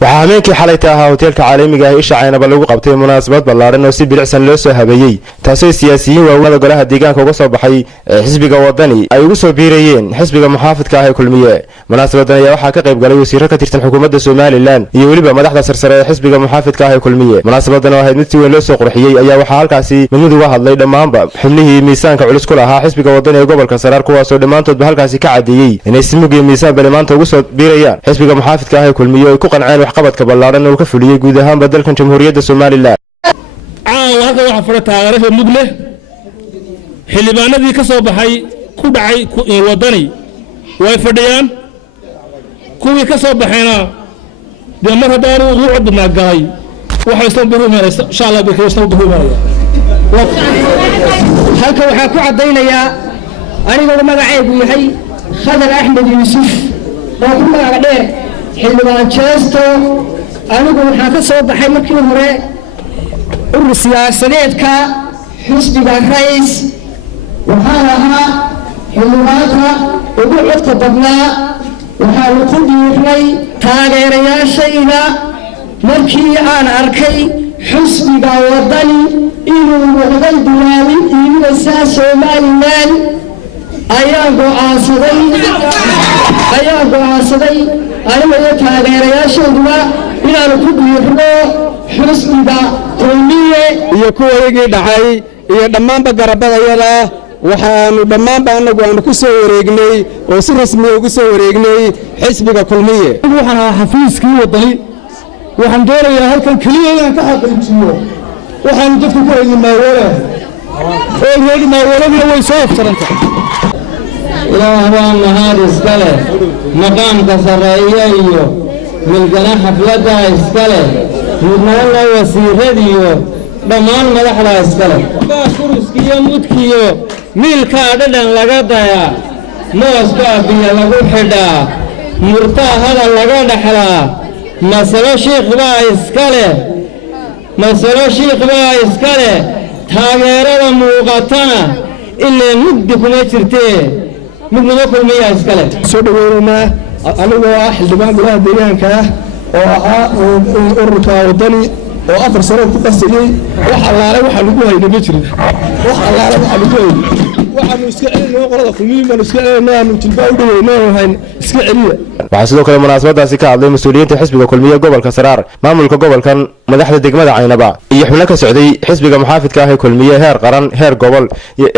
waxaa habeenkii xalayta ahaa hoteelka caalamiga ah isha caynaba lagu qabtay munaasabad ballaaran oo si bilicsan loo soo habeeyey taasoo siyaasiyiin waaweyn golaha deegaanka uga soo baxay xisbiga wadani ay ugu soo biirayeen xisbiga muxaafidka ah ee kulmiye munaasabadan ayaa waxaa ka qayb galay wasiirro ka tirsan xukuumadda Soomaaliland iyo waliba madaxda sarsare ee xisbiga muxaafidka ah ee kulmiye munaasabadan oo ahayd mid si weyn loo soo qurxiyay ayaa waxaa halkaasi mid uga hadlay dhammaanba xubnihii miisaanka culus ku lahaa xisbiga wadani ee gobolka Saraar kuwaasoo dhammaantoodba halkaasi ka cadeeyay inay si mug iyo miisaan maanta ugu soo biirayaan xisbiga muxaafidka ah ee kulmiye oo ku qanceen waxqabadka ballaaran oo ka fuliyay guud ahaan dalkan jamhuuriyadda Soomaaliland halka waxa fara taageerada mugle xildhibaanadii ka soo baxay ku dhacay wadani way fadhiyaan kuwii ka soo baxayna mar haddaan ugu codnaa galay waxay soo biruumaysa insha Allah bay soo biruumaysa halka waxa ku cadeynayaa anigoo magacaygu yahay Khadar Ahmed Yusuf oo ku magac dheer xildhibaan Jeesto anigu waxaan ka soo baxay markii hore urur siyaasadeedka xisbiga rays waxaan ahaa xildhibaanka ugu codka badnaa waxaan ku dhiirnay taageerayaashayda markii aan arkay xisbiga wadani inuu noqday bilaabin iibinaysa Soomaaliland ayaa go'aansaday aniga taageerayaashayda inaan ku dhiirno xisbiga kulmiye iyo kuwayagii dhacay iyo dhammaanba garabadayada waxaanu dhammaanba anagu aan ku soo wareegnay oo si rasmi ah ugu soo wareegnay xisbiga kulmiye waxaan ahaa xafiiskii wadani waxaan doonayaa halkan kaliya inaan ka xaqiijiyo waxaan dadku ku eegnaa walaal way soo aftarantay ilaahay baa mahad iskale maqaamka sareeya iyo milgana xafladda iskale mudnaana wasiiradiyo dhammaan madaxda iskale kuruskiyo mudkiyo miilka dhadhan laga daya moosba biyo lagu xidhaa murtaa hadal laga dhaxlaa masalo shiikh baa iskale taageerada muuqatana ilaa mugdi kuma jirtee midnimo kulmiya iskale soo dhaweynaa anigoo ah xildhibaan golaha deegaanka ah oo ahaa ururka wadani oo 4 sano ku qasayay wax allaale waxa lagu hayay ma jirin waxaanu iska celinay qolada kulmiye ma iska celinay jilbaa u dhaweynaa iska celiya waxaa sidoo kale munaasabadaasi ka hadlay mas'uuliyiinta xisbiga kulmiye gobolka Saraar maamulka gobolkan madaxda degmada Caynaba iyo xubno ka socday xisbiga muxaafidka ah ee kulmiye heer qaran heer gobol iyo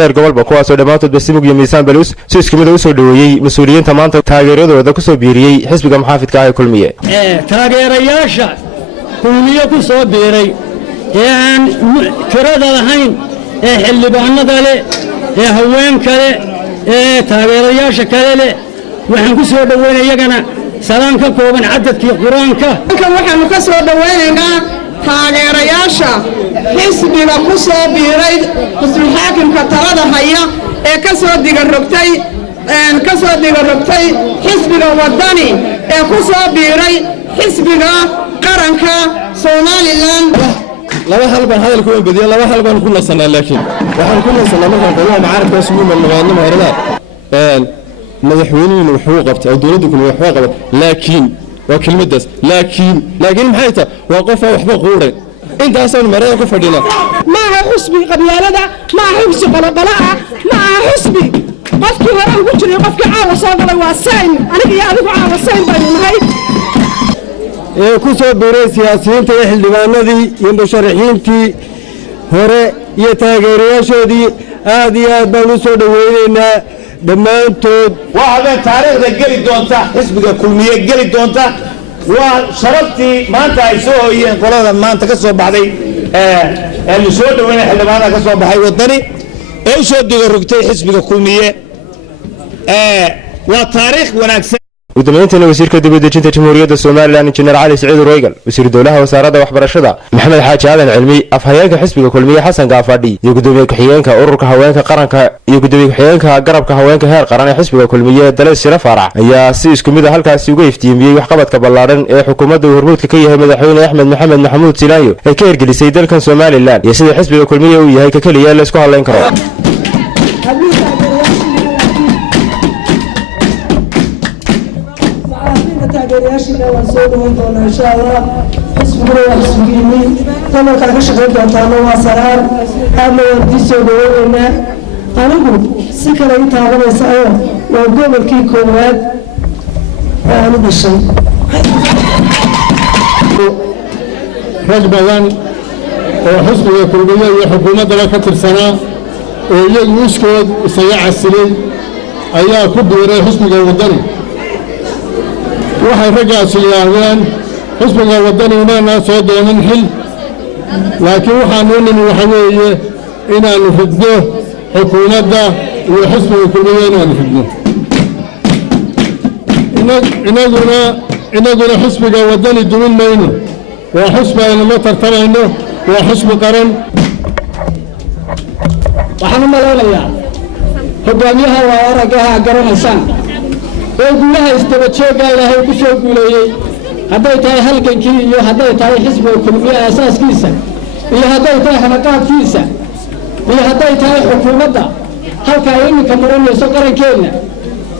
heer gobolba kuwaasoo dhammaantoodba si mug iyo miisaan balus si isku mid ah u soo dhaweeyay mas'uuliyiinta maanta taageeradooda ku soo biiriyay xisbiga muxaafidka ah ee kulmiye taageerayaasha kulmiye ku soo biiray ee aan tirada lahayn ee xildhibaanada leh ee haweenka leh ee taageerayaasha kale leh waxaan ku soo dhaweynaa iyagana salaan ka kooban cadadkii quraanka waxaanu ka soo dhaweynaynaa taageerayaasha xisbiga ku soo biiray xisbi xaakimka talada haya ee ka soo digarrogtay xisbiga wadani ee ku soo biiray xisbiga qaranka Soomaaliland laba halban hadalku way badiyay laba halban ku nasanaa laakiin waxaan ku nasanaa markaan qowma macaarifka isugu malnaadno maarada madaxweynuhu wuxuu qabtay oo dawladdu kulmiye wuxuu qabtay laakiin waa kelmadaas laakiin maxay tahay waa qof waxba quuray intaasoo marada ku fadhina ma aha xusbi qabyaalada ma aha xusbi qalabala ma aha xusbi qofkii hore ugu jiray qofkii caawa soo galay waa sayn aniga iyo adigu caawa sayn baan nahay ee ku soo biiray siyaasiyiinta iyo xildhibaanadii iyo musharaxiintii hore iyo taageerayaashoodii aad iyo aad baan u soo dhaweynaynaa dhammaantood waxaa taariikhda geli doonta xisbiga kulmiye geli doonta waa sharaftii maanta ay soo hooyeen qolada maanta ka soo baxday ee la soo dhaweynay xildhibaanada ka soo baxay wadani ee u soo digarrogtay xisbiga kulmiye waa taariikh wanaagsan gudoomiyaha wasiirka dibadejinta jamhuuriyadda Soomaaliland injineer Cali Saciid Roygal wasiir dowlaha wasaaradda waxbarashada Maxamed Xaaji Aadan Cilmi afhayeenka xisbiga kulmiye Xasan Gaafadhi iyo gudoomiye ku-xigeenka ururka haweenka qaranka iyo gudoomiye ku-xigeenka garabka haweenka heer qaran ee xisbiga kulmiye Dalal Shira Farax ayaa si isku mid ah halkaasi uga iftiimiyay waxqabadka ballaaran ee xukuumadda hormuudka ka yahay madaxweyne Axmed Maxamed Maxamuud Silaayo ee ka hirgelisay dalkan Soomaaliland iyo sida xisbiga kulmiye uu yahay ka kaliya la isku haleyn karo taageerayaashina waan soo dhaweyn doonaa insha allah xisbiguna waa xisbigiinii gobolkaa ka shaqayn doontaana waa saraar aadna waan dii soo dhaweynaynaa anigu si kale i taabanaysayo waa gobolkii koowaad oo aanu dhashay rag badan oo xisbiga kulmiye iyo xukuumaddaba ka tirsanaa oo iyagu iskood isaga casilay ayaa ku biiray xisbiga waddani waxay raggaasi yidhaahdeen xisbiga waddani inaanaa soo doonan xil laakiin waxaanu nimi waxa weeye inaannu ridno xukuumadda iyo xisbiga kulmiye inaannu ridno inaguna xisbiga waddani dumin mayno waa xisbi aynu la tartamayno waa xisbi qaran waxaan u malaynayaa hogaamiyaha waa araggaha garanaysaan oo guulaha isdaba joogga ilaahay ku soo guuleeyey hadday tahay halgankii iyo hadday tahay xisbiga kulmiye aasaaskiisa iyo hadday tahay hanaqaadkiisa iyo hadday tahay xukuumadda halka ay iminka maranayso qarankeenna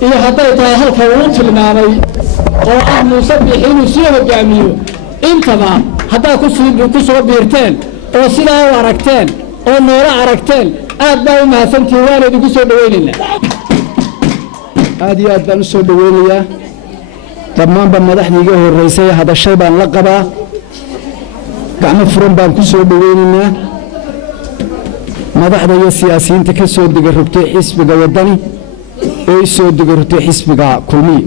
iyo hadday tahay halka uu tilmaamay oo ah muuse biixi inuu sii hogaamiyo intaba haddaa ku soo biirteen oo sidaa u aragteen oo noola aragteen aad baa u mahadsantihiin waan idinku soo dhawaynaynaa aad iyo aad baan u soo dhaweynayaa dhammaanba madaxdii iga horraysay hadashay baan la qabaa gacmo furan baan ku soo dhaweynaynaa madaxda iyo siyaasiyiinta ka soo digarogtay xisbiga waddani oo i soo digarogtay xisbiga kulmiye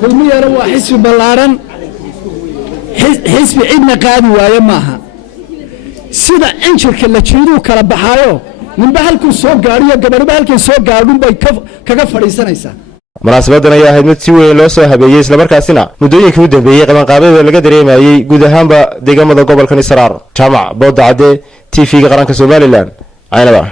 kulmiyana waa xisbi ballaaran xisbi cidna qaadi waaye maaha sida injirka la jiiduu kala baxaayo ninba halkuu soo gaadhiyo gabadhba halkay soo gaadhunbay kaga fadhiisanaysaa munaasabadan ayaa ahayd mid si weyn loo soo habeeyey islamarkaasina muddooyinkii u dambeeyey qabanqaabada laga dareemayey guud ahaanba deegaamada gobolkan Saraar jaamac Boodacade TV-ga qaranka Soomaaliland aynaba